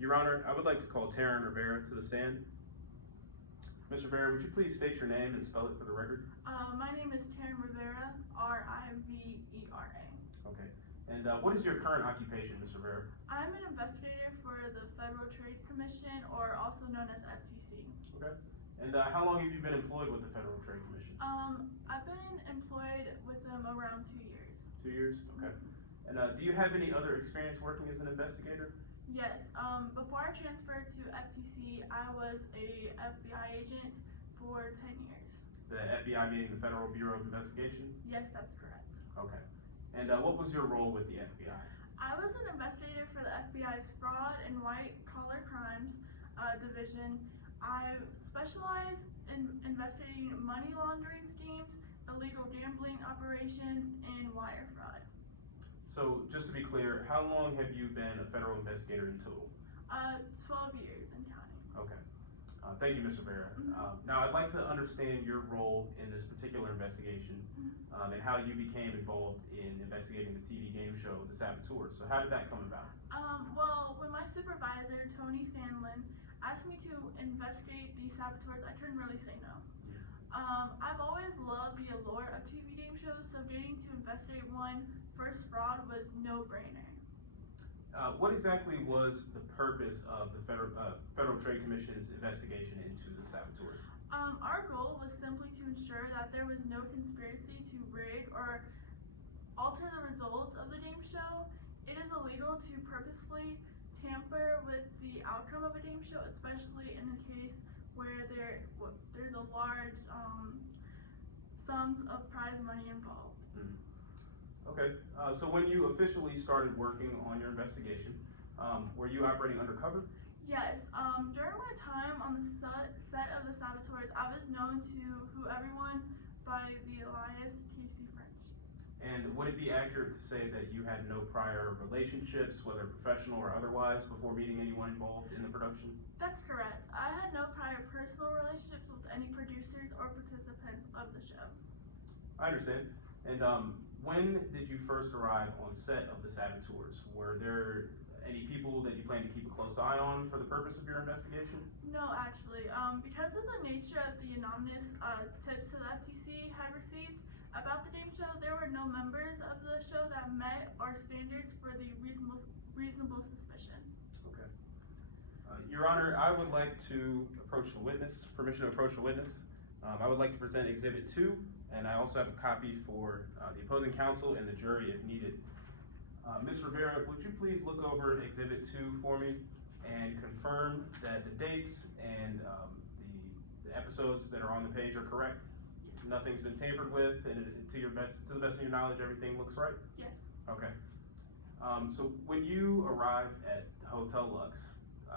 Your Honor, I would like to call Taren Rivera to the stand. Ms. Rivera, would you please state your name and spell it for the record? My name is Taren Rivera, Rivera. Okay. And what is your current occupation, Ms. Rivera? I'm an investigator for the Federal Trade Commission, or also known as FTC. Okay. And how long have you been employed with the Federal Trade Commission? I've been employed with them around 2 years. 2 years? Okay. And do you have any other experience working as an investigator? Yes. Before I transferred to FTC, I was a FBI agent for 10 years. The FBI meaning the Federal Bureau of Investigation? Yes, that's correct. Okay. And what was your role with the FBI? I was an investigator for the FBI's fraud and white-collar crimes division. I specialize in investigating money laundering schemes, illegal gambling operations, and wire fraud. So, just to be clear, how long have you been a federal investigator in total? 12 years and counting. Okay. Thank you, Ms. Rivera. Now, I'd like to understand your role in this particular investigation and how you became involved in investigating the TV game show, The Saboteurs. So, how did that come about? Well, when my supervisor, Tony Sandlin, asked me to investigate the saboteurs, I couldn't really say no. I've always loved the allure of TV game shows, so getting to investigate one first fraud was no-brainer. What exactly was the purpose of the Federal Trade Commission's investigation into the saboteurs? Our goal was simply to ensure that there was no conspiracy to rig or alter the results of the game show. It is illegal to purposefully tamper with the outcome of a game show, especially in a case where there's a large sums of prize money involved. Okay, so when you officially started working on your investigation, were you operating undercover? Yes, during my time on the set of The Saboteurs, I was known to everyone by the alias Casey French. And would it be accurate to say that you had no prior relationships, whether professional or otherwise, before meeting anyone involved in the production? That's correct. I had no prior personal relationships with any producers or participants of the show. I understand. And when did you first arrive on set of The Saboteurs? Were there any people that you plan to keep a close eye on for the purpose of your investigation? No, actually. Because of the nature of the anonymous tips that the FTC had received about the game show, there were no members of the show that met our standards for the reasonable suspicion. Okay. Your Honor, I would like to approach the witness, permission to approach the witness. I would like to present Exhibit 2, and I also have a copy for the opposing counsel and the jury if needed. Ms. Rivera, would you please look over Exhibit 2 for me and confirm that the dates and the episodes that are on the page are correct? Yes. Nothing's been tampered with, and to the best of your knowledge, everything looks right? Yes. Okay. So when you arrived at Hotel Lux,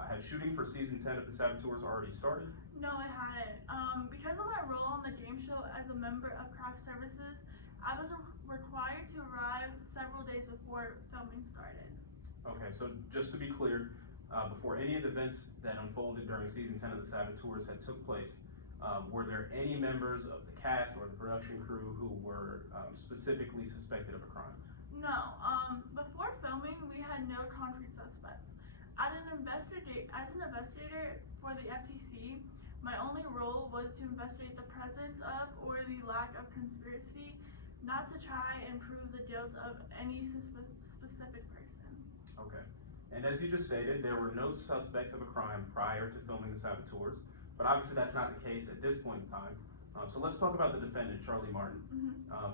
had shooting for season 10 of The Saboteurs already started? No, it hadn't. Because of my role on the game show as a member of craft services, I was required to arrive several days before filming started. Okay, so just to be clear, before any of the events that unfolded during season 10 of The Saboteurs had took place, were there any members of the cast or the production crew who were specifically suspected of a crime? No. Before filming, we had no concrete suspects. As an investigator for the FTC, my only role was to investigate the presence of or the lack of conspiracy, not to try and prove the guilt of any specific person. Okay. And as you just stated, there were no suspects of a crime prior to filming The Saboteurs, but obviously that's not the case at this point in time. So let's talk about the defendant, Charlie Martin.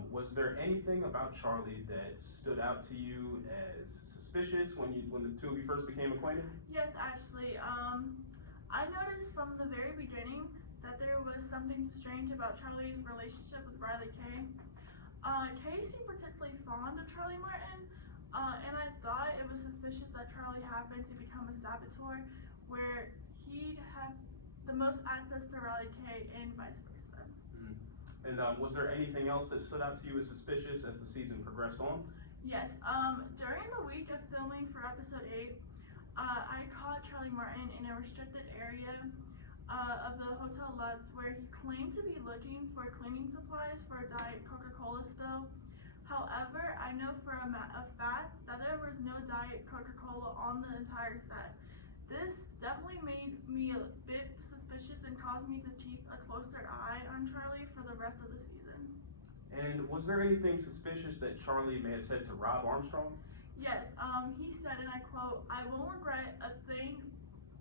Was there anything about Charlie that stood out to you as suspicious when the two of you first became acquainted? Yes, actually. I noticed from the very beginning that there was something strange about Charlie's relationship with Riley Kay. Kay seemed particularly fond of Charlie Martin, and I thought it was suspicious that Charlie happened to become a saboteur, where he'd have the most access to Riley Kay and vice versa. And was there anything else that stood out to you as suspicious as the season progressed on? Yes. During the week of filming for episode 8, I caught Charlie Martin in a restricted area of the Hotel Lux where he claimed to be looking for cleaning supplies for a Diet Coca-Cola spill. However, I know for a fact that there was no Diet Coca-Cola on the entire set. This me a bit suspicious and caused me to keep a closer eye on Charlie for the rest of the season. And was there anything suspicious that Charlie may have said to Rob Armstrong? Yes, he said, and I quote, "I won't regret a thing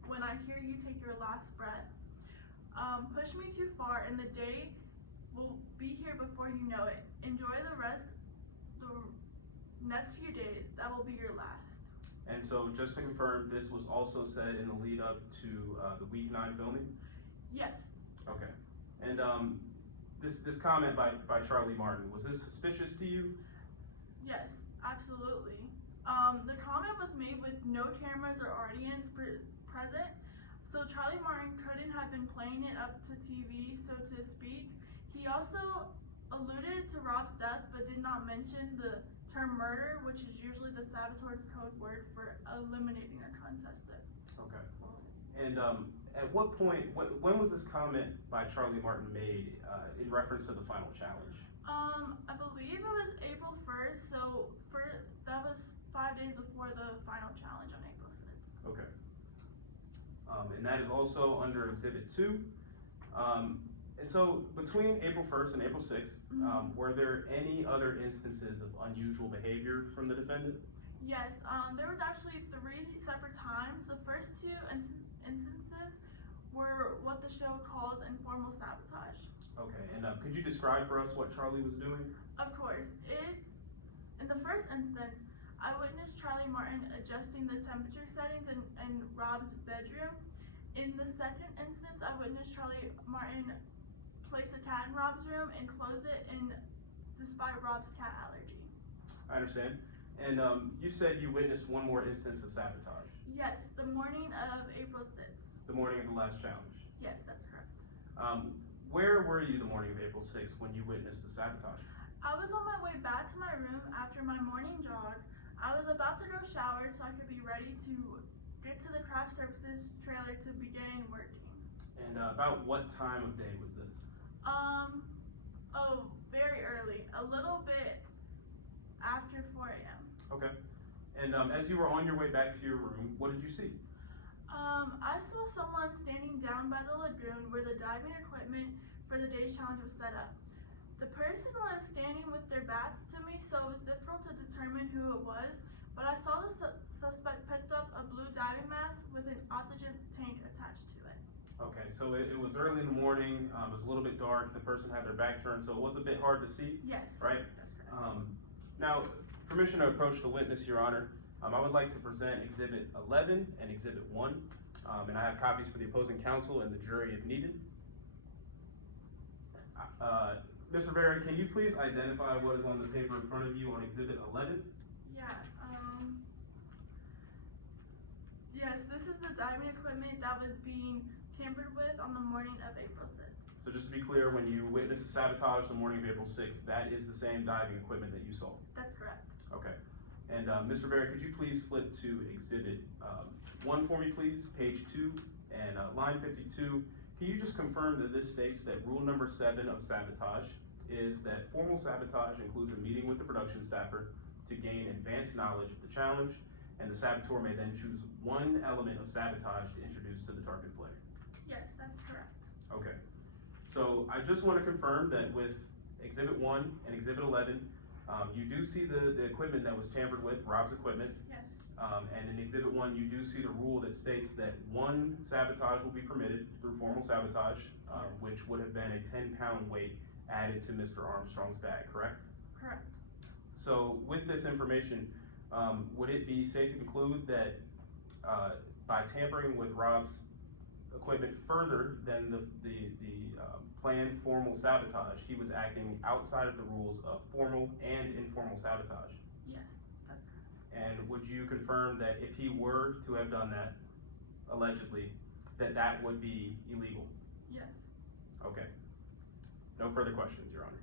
when I hear you take your last breath. Push me too far and the day will be here before you know it. Enjoy the next few days, that will be your last." And so, just to confirm, this was also said in the lead up to the Week 9 filming? Yes. Okay. And this comment by Charlie Martin, was this suspicious to you? Yes, absolutely. The comment was made with no cameras or audience present, so Charlie Martin couldn't have been playing it up to TV, so to speak. He also alluded to Rob's death, but did not mention the term murder, which is usually the saboteur's code word for eliminating a contestant. Okay. And at what point, when was this comment by Charlie Martin made in reference to the final challenge? I believe it was April 1st, so that was 5 days before the final challenge on April 6th. Okay. And that is also under Exhibit 2. And so between April 1st and April 6th, were there any other instances of unusual behavior from the defendant? Yes, there was actually 3 separate times. The first 2 instances were what the show calls informal sabotage. Okay, and could you describe for us what Charlie was doing? Of course. In the first instance, I witnessed Charlie Martin adjusting the temperature settings in Rob's bedroom. In the second instance, I witnessed Charlie Martin place a cat in Rob's room and close it despite Rob's cat allergy. I understand. And you said you witnessed one more instance of sabotage. Yes, the morning of April 6th. The morning of the last challenge. Yes, that's correct. Where were you the morning of April 6th when you witnessed the sabotage? I was on my way back to my room after my morning jog. I was about to go shower so I could be ready to get to the craft services trailer to begin working. And about what time of day was this? Very early. A little bit after 4 a.m. Okay. And as you were on your way back to your room, what did you see? I saw someone standing down by the lagoon where the diving equipment for the day's challenge was set up. The person was standing with their backs to me, so it was difficult to determine who it was, but I saw the suspect picked up a blue diving mask with an oxygen tank attached to it. Okay, so it was early in the morning, it was a little bit dark, the person had their back turned, so it was a bit hard to see? Yes. Right? That's correct. Now, permission to approach the witness, Your Honor. I would like to present Exhibit 11 and Exhibit 1, and I have copies for the opposing counsel and the jury if needed. Ms. Rivera, can you please identify what is on the paper in front of you on Exhibit 11? Yeah, yes, this is the diving equipment that was being tampered with on the morning of April 6th. So just to be clear, when you witnessed the sabotage the morning of April 6th, that is the same diving equipment that you saw? That's correct. Okay. And Ms. Rivera, could you please flip to Exhibit 1 for me, please, page 2, and line 52. Can you just confirm that this states that rule number 7 of sabotage is that formal sabotage includes a meeting with the production staffer to gain advanced knowledge of the challenge, and the saboteur may then choose one element of sabotage to introduce to the target player? Yes, that's correct. Okay. So I just want to confirm that with Exhibit 1 and Exhibit 11, you do see the equipment that was tampered with, Rob's equipment. Yes. And in Exhibit 1, you do see the rule that states that one sabotage will be permitted through formal sabotage, which would have been a 10-pound weight added to Mr. Armstrong's bag, correct? Correct. So with this information, would it be safe to conclude that by tampering with Rob's equipment further than the planned formal sabotage, he was acting outside of the rules of formal and informal sabotage? Yes, that's correct. And would you confirm that if he were to have done that, allegedly, that would be illegal? Yes. Okay. No further questions, Your Honor.